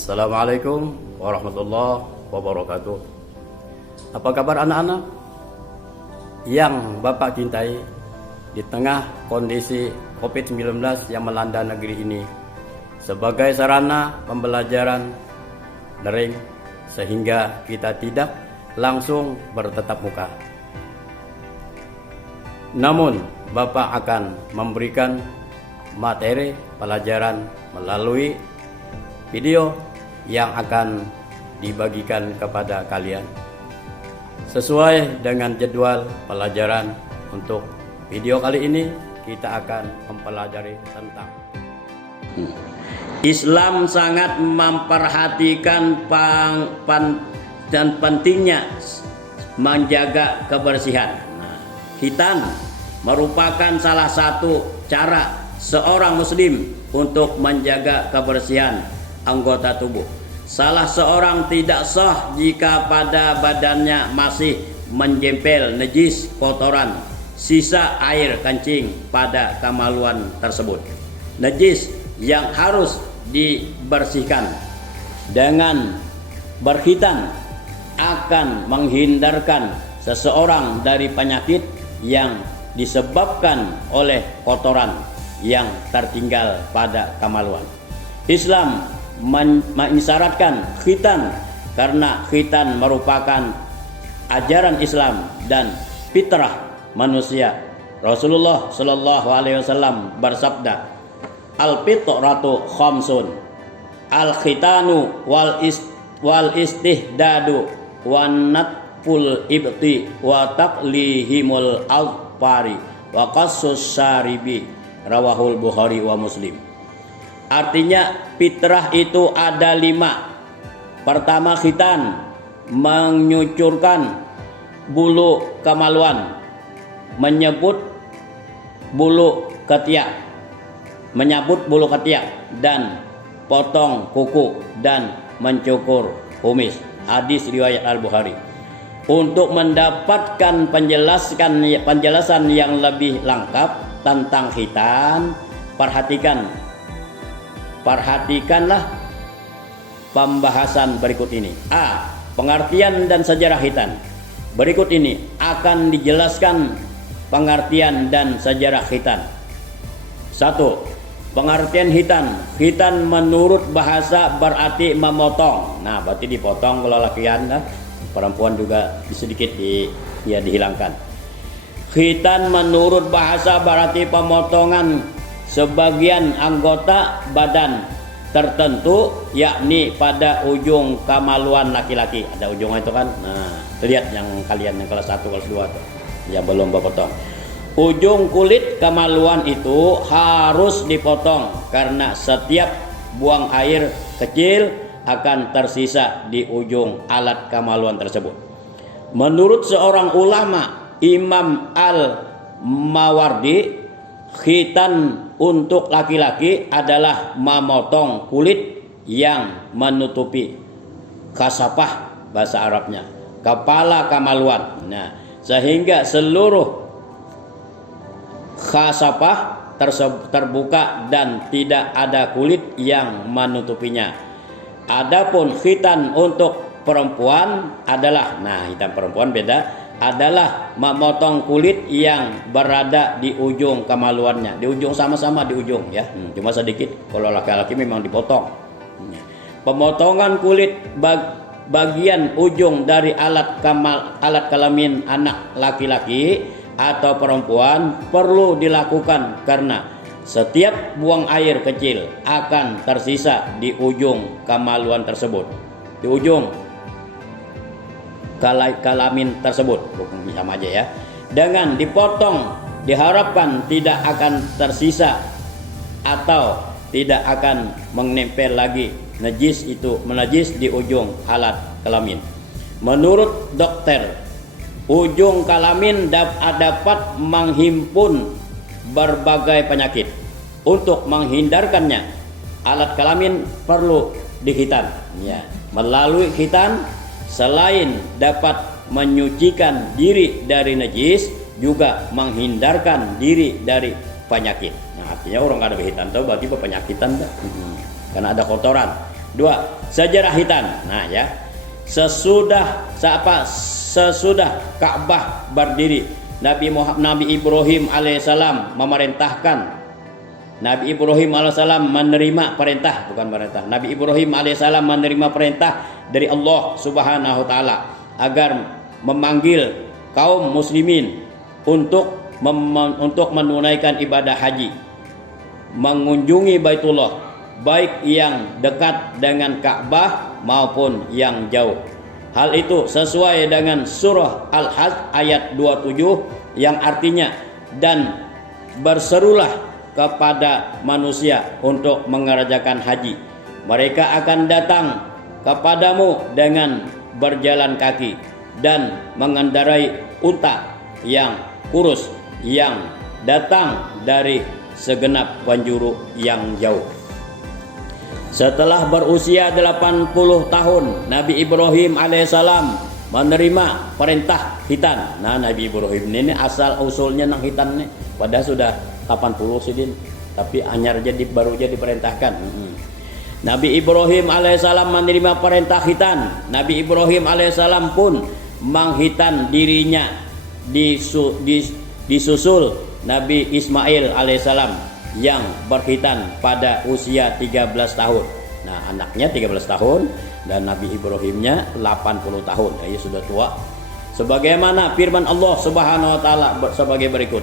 Assalamualaikum warahmatullahi wabarakatuh. Apa kabar anak-anak yang Bapak cintai? Di tengah kondisi COVID-19 yang melanda negeri ini, sebagai sarana pembelajaran daring sehingga kita tidak langsung bertatap muka. Namun Bapak akan memberikan materi pelajaran melalui video yang akan dibagikan kepada kalian sesuai dengan jadwal pelajaran. Untuk video kali ini kita akan mempelajari tentang Islam sangat memperhatikan dan pentingnya menjaga kebersihan. Khitan merupakan salah satu cara seorang muslim untuk menjaga kebersihan anggota tubuh. Salah seorang tidak sah jika pada badannya masih menjempel najis, kotoran, sisa air kencing pada kemaluan tersebut. Najis yang harus dibersihkan dengan berkhitan akan menghindarkan seseorang dari penyakit yang disebabkan oleh kotoran yang tertinggal pada kemaluan. Islam mengisyaratkan khitan karena khitan merupakan ajaran Islam dan fitrah manusia. Rasulullah Shallallahu Alaihi Wasallam bersabda, al-fitratu khamsun, al-khitanu wal istihdadu wan natful ibti wa taqlihimul alfari wa qassus syaribi, rawahul Bukhari wa Muslim. Artinya fitrah itu ada 5. Pertama, khitan, menyucurkan bulu kemaluan, menyabut bulu ketiak, dan potong kuku dan mencukur kumis. Hadis riwayat Al-Bukhari. Untuk mendapatkan penjelasan yang lebih lengkap tentang khitan, perhatikanlah pembahasan berikut ini. A. Pengertian dan sejarah khitan. Berikut ini akan dijelaskan pengertian dan sejarah khitan. 1. Pengertian khitan. Khitan menurut bahasa berarti memotong. Nah, berarti dipotong kalau laki-laki, nah, perempuan juga sedikit dihilangkan. Khitan menurut bahasa berarti pemotongan sebagian anggota badan tertentu, yakni pada ujung kemaluan laki-laki. Ada ujungnya itu kan. Nah, lihat yang kalian yang kelas 1, kelas 2 tuh, ya belum berpotong. Ujung kulit kemaluan itu harus dipotong karena setiap buang air kecil akan tersisa di ujung alat kemaluan tersebut. Menurut seorang ulama, Imam Al-Mawardi, khitan untuk laki-laki adalah memotong kulit yang menutupi kasafah, bahasa Arabnya, kepala kemaluan. Nah, sehingga seluruh kasafah terbuka dan tidak ada kulit yang menutupinya. Adapun khitan untuk perempuan adalah, nah, khitan perempuan beda, adalah memotong kulit yang berada di ujung kemaluannya. Di ujung, sama-sama di ujung ya, cuma sedikit. Kalau laki-laki memang dipotong. Pemotongan kulit bagian ujung dari alat kelamin anak laki-laki atau perempuan perlu dilakukan karena setiap buang air kecil akan tersisa di ujung kemaluan tersebut, di ujung kelamin tersebut. Sama aja ya. Dengan dipotong diharapkan tidak akan tersisa atau tidak akan menempel lagi najis di ujung alat kelamin. Menurut dokter, ujung kelamin dapat menghimpun berbagai penyakit. Untuk menghindarkannya, alat kelamin perlu dikhitan. Ya, melalui khitan, selain dapat menyucikan diri dari najis, juga menghindarkan diri dari penyakit. Nah, artinya orang ada berhitan tuh berarti penyakitan dah. Karena ada kotoran. Dua, sejarah khitan. Nah ya, sesudah Ka'bah berdiri, Nabi Ibrahim alaihissalam memerintahkan. Nabi Ibrahim alaihissalam menerima perintah, bukan perintah. Nabi Ibrahim alaihissalam menerima perintah dari Allah Subhanahu wa taala agar memanggil kaum muslimin untuk menunaikan ibadah haji, mengunjungi Baitullah, baik yang dekat dengan Ka'bah maupun yang jauh. Hal itu sesuai dengan surah Al-Hajj ayat 27 yang artinya, dan berserulah kepada manusia untuk mengerjakan haji. Mereka akan datang kepadamu dengan berjalan kaki dan mengendarai unta yang kurus yang datang dari segenap penjuru yang jauh. Setelah berusia 80 tahun, Nabi Ibrahim alaihissalam menerima perintah khitan. Nah, Nabi Ibrahim ini asal usulnya nang khitan nih, padahal sudah 80 sidin, tapi anyar baru jadi diperintahkan. Nabi Ibrahim alaihissalam menerima perintah khitan. Nabi Ibrahim alaihissalam pun menghitan dirinya, disusul Nabi Ismail alaihissalam yang berkhitan pada usia 13 tahun. Nah, anaknya 13 tahun dan Nabi Ibrahimnya 80 tahun. Ya, sudah tua. Sebagaimana firman Allah Subhanahu wa taala sebagai berikut.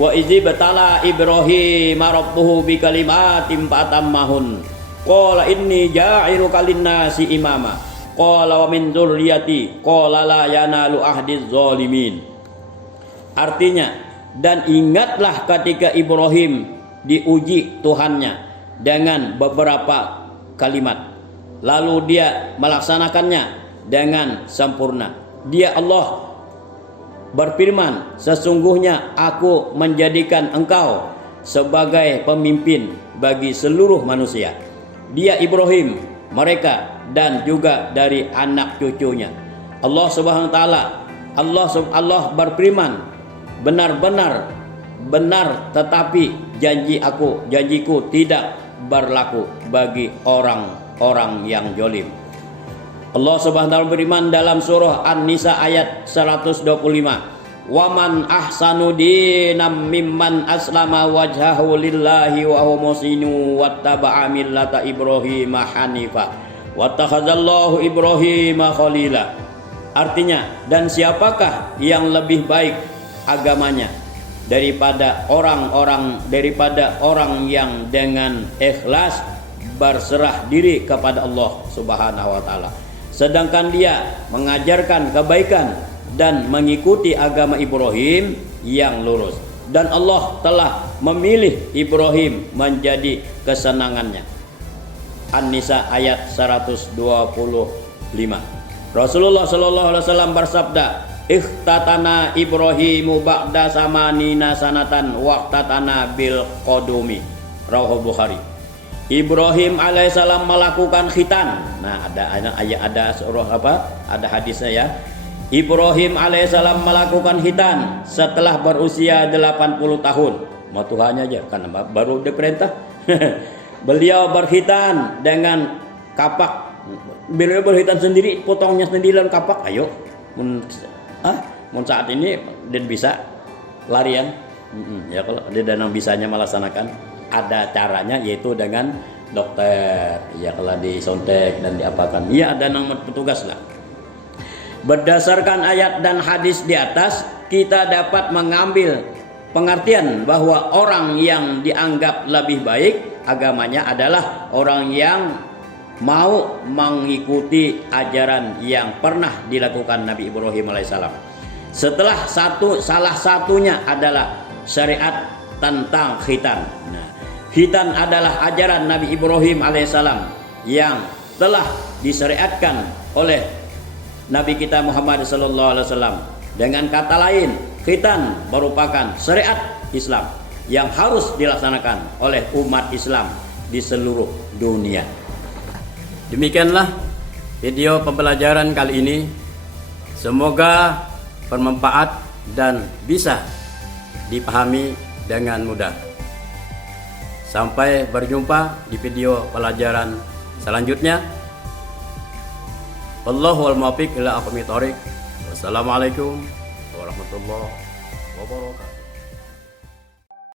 Wa izi batala Ibrahim rabbuhu bi kalimatin fatammahun. Qala inni ja'iluka lin-nasi imama. Qala wa min dzurriyyati. Qala la yanalu ahdiz zalimin. Artinya, dan ingatlah ketika Ibrahim diuji Tuhannya dengan beberapa kalimat, lalu dia melaksanakannya dengan sempurna. Dia Allah berfirman, sesungguhnya aku menjadikan engkau sebagai pemimpin bagi seluruh manusia. Dia Ibrahim, mereka dan juga dari anak cucunya. Allah Subhanahu wa taala, Allah berfirman, benar-benar benar, tetapi janjiku tidak berlaku bagi orang-orang yang zalim. Allah Subhanahu wa taala berfirman dalam surah An-Nisa ayat 125, "Waman ahsanu dinam mimman aslama wajhahu lillahi wa huwa muhsinun wattaba'a millata Ibrahim hanifa wattakhadallahu Ibrahim khalila." Artinya, dan siapakah yang lebih baik agamanya daripada orang yang dengan ikhlas berserah diri kepada Allah Subhanahu wa taala, sedangkan dia mengajarkan kebaikan dan mengikuti agama Ibrahim yang lurus, dan Allah telah memilih Ibrahim menjadi kesenangannya. An-Nisa ayat 125. Rasulullah sallallahu alaihi wasallam bersabda, "Ikhtatana Ibrahimu ba'da samanina sanatan waqtatana bil qadumi." Rawahu Bukhari. Ibrahim alaihissalam melakukan khitan. Nah, ada surah ada hadisnya ya. Ibrahim alaihissalam melakukan khitan setelah berusia 80 tahun. Mau Tuhannya aja kan baru diperintah. Beliau berkhitan dengan kapak. Beliau berkhitan sendiri, potongnya sendiri dan kapak. Ayo. Mun saat ini dia bisa larian. Ya, kalau dia danang bisanya melaksanakan, ada caranya, yaitu dengan dokter. Ya, kalau disontek dan diapakan, ya ada nama petugas lah. Berdasarkan ayat dan hadis di atas, kita dapat mengambil pengertian bahwa orang yang dianggap lebih baik agamanya adalah orang yang mau mengikuti ajaran yang pernah dilakukan Nabi Ibrahim alaihissalam. Salah satunya adalah syariat tentang khitan. Nah, khitan adalah ajaran Nabi Ibrahim alaihissalam yang telah disyariatkan oleh Nabi kita Muhammad sallallahu alaihi wasallam. Dengan kata lain, khitan merupakan syariat Islam yang harus dilaksanakan oleh umat Islam di seluruh dunia. Demikianlah video pembelajaran kali ini. Semoga bermanfaat dan bisa dipahami dengan mudah. Sampai berjumpa di video pelajaran selanjutnya. Wallahu al-muwaffiq ila aqwamit thoriq. Wassalamualaikum warahmatullahi wabarakatuh.